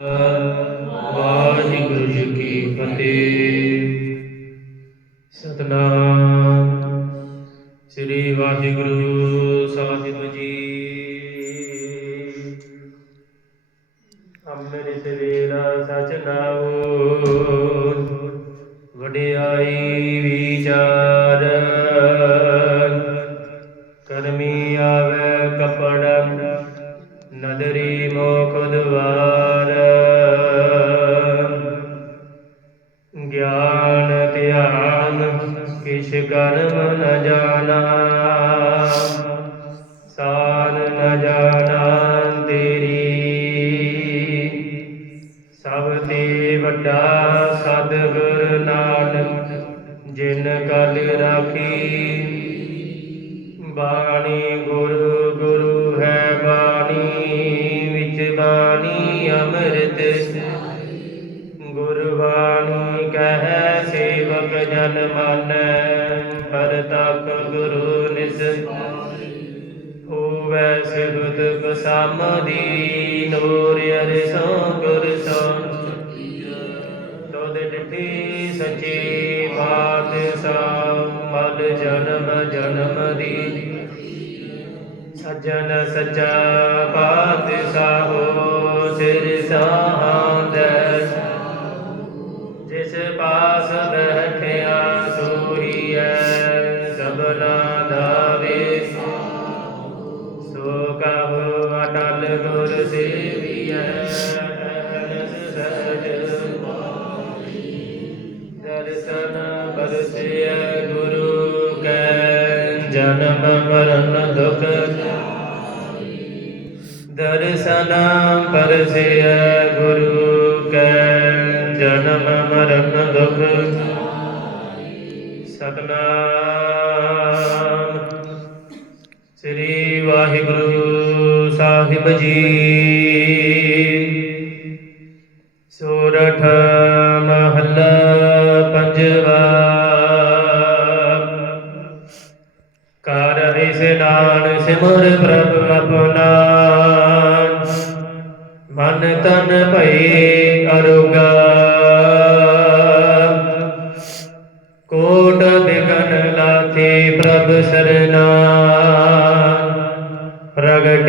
ਵਾਹਿਗੁਰੂ ਜੀ ਕੀ ਫਤਿਹ। ਸਤਨਾਮ। ਸ੍ਰੀ ਵਾਹਿਗੁਰੂ ਸਾਹਿਬ ਜੀ। ਅੰਮ੍ਰਿਤ ਵੇਲਾ ਸਚ ਨਾਉ, ਵਡਿਆਈ ਵਿਚਾਰ ਸਾਰ ਨ ਜਾਣਾ ਤੇਰੀ। ਸਭ ਤੇ ਵੱਡਾ ਸਤਿਗੁਰ ਨਾਨਕ, ਜਿਨ ਕਲ ਰਾਖੀ। ਬਾਣੀ ਗੁਰੂ ਗੁਰੂ ਹੈ ਬਾਣੀ, ਵਿੱਚ ਬਾਣੀ ਅੰਮ੍ਰਿਤ। ਗੁਰਬਾਣੀ ਕਹਿ ਸੇਵਕ ਜਨ ਮਨ ਹਰ ਤੱਕ ਗੁਰੂ ਸਿਬਤ ਕਸਮਦੀ ਨੂਰ ਅਰਸੋਂ ਗੁਰ ਸੋ ਤੋਦ ਡਿਠੀ ਸੱਚੀ ਬਾਤ ਸਾ ਜਨਮ ਜਨਮ ਦੀ। ਸਜਣ ਸੱਚਾ ਬਾਤ ਸਾਹੋ ਸਿਰ ਸਾਹੰਦ ਜਿਸ ਅਟਲ ਗੁਰ ਸੇਵੀਐ ਅਨਸ ਸਹਿਜ ਦਰਸ਼ਨ ਬਰਸਿਐ ਗੁਰੂ ਕੈ, ਜਨਮ ਮਰਨ ਦੁਖ ਦਰਸ਼ਨ ਪਰਸਿਐ ਗੁਰੂ ਕੈ, ਜਨਮ ਮਰਨ ਦੁਖ ਸਤਨਾਮ ਸਾਹਿਬ ਜੀ। ਸੋਰਠ ਮਹੱਲਾ ਪੰਜਵਾ। ਕਰ ਇਸਨਾਨ ਸਿਮਰ ਪ੍ਰਭ ਆਪਣਾ। ਮਨ ਤਨ ਭਈ ਅਰੁਗਾ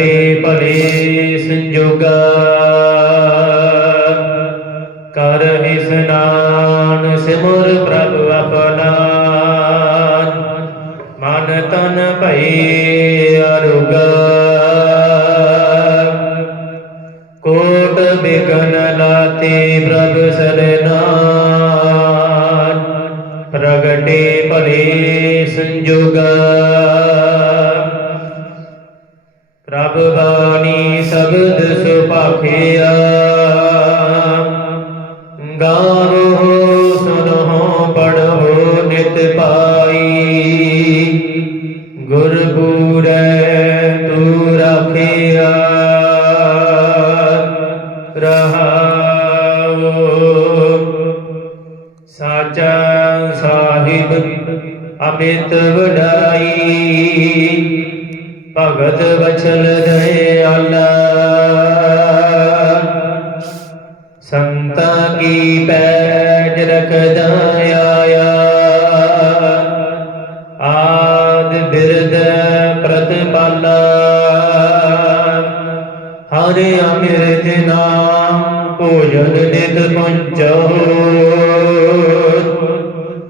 ਪ੍ਰਗਟੇ ਭਲੇ ਸੰਜੋਗਾ ਕਰ ਇਸਨਾਨ ਸਿਮਰ ਪ੍ਰਭ ਆਪਣਾ। ਮਨ ਤਨ ਭਈ ਅਰੁਗਾ। ਕੋਟ ਬਿਗਨ ਲਾਤੇ ਪ੍ਰਭ ਸਰਨਾ ਪ੍ਰਗਟੇ ਭਲੇ ਸੰਜੋਗਾ ਬਾਣੀ ਸ਼ਬਦ ਸੁਭਾਖਿਆ। ਗਾਵੋ ਸੁਨਹੁ ਪੜੋ ਨਿਤ ਪਾਈ। ਗੁਰ ਪੂਰੈ ਤੂ ਰਾਖਿਆ। ਰਹਾਉ ਸਾਚਾ ਸਾਹਿਬ ਅਮਿਤ ਵਡਾਈ। ਭਗਤ ਵਚਨ ਦਇਆਲਾ ਆਦ ਬਿਰਦ ਪ੍ਰਤਪਾਲਾ। ਹਰਿ ਅੰਮ੍ਰਿਤ ਨਾਮ ਭੋਜਨ ਨਿਤ ਪੰਚੋ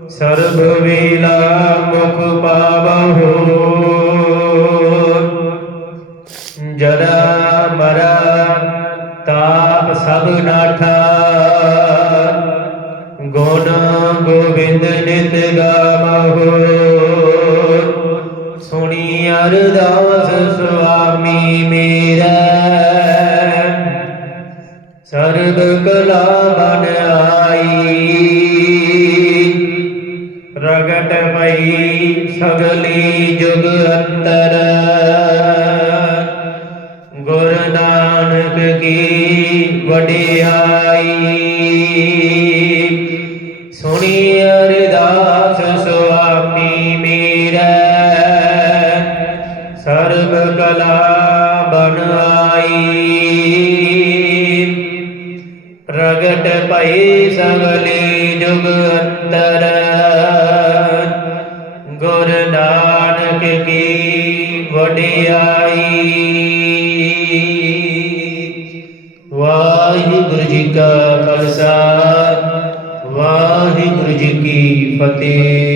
ਸਰਬ ਵੇਲਾ ਮੁਖ ਪਾਵਹੁ। ਜਰਾ ਮਰਾ ਤਾਪ ਸਭ ਨਾਠਾ। ਗੁਣ ਗੋਬਿੰਦ ਨਿਤ ਗਾਵਹੁ। ਅਰਦਾਸ ਸੁਆਮੀ ਮੇਰਾ ਸਰਬ ਕਲਾ ਬਨ ਆਈ। ਪ੍ਰਗਟ ਪਈ ਸਗਲੀ ਜੁਗ ਅੰਤਰ। ਗੁਰ ਨਾਨਕ ਕੀ ਵਡਿਆਈ। ਸਰਬ ਕਲਾ ਬਨ ਪ੍ਰਗਟ ਭਈ ਸਗਲੀ ਜੁਗ ਅੰਤਰ ਗੁਰ ਨਾਨਕ ਕੀ ਵਡਿਆਈ ਵਾਹਿਗੁਰੂ ਜੀ ਕਾ ਖਾਲਸਾ ਵਾਹਿਗੁਰੂ ਜੀ ਕੀ ਫਤਿਹ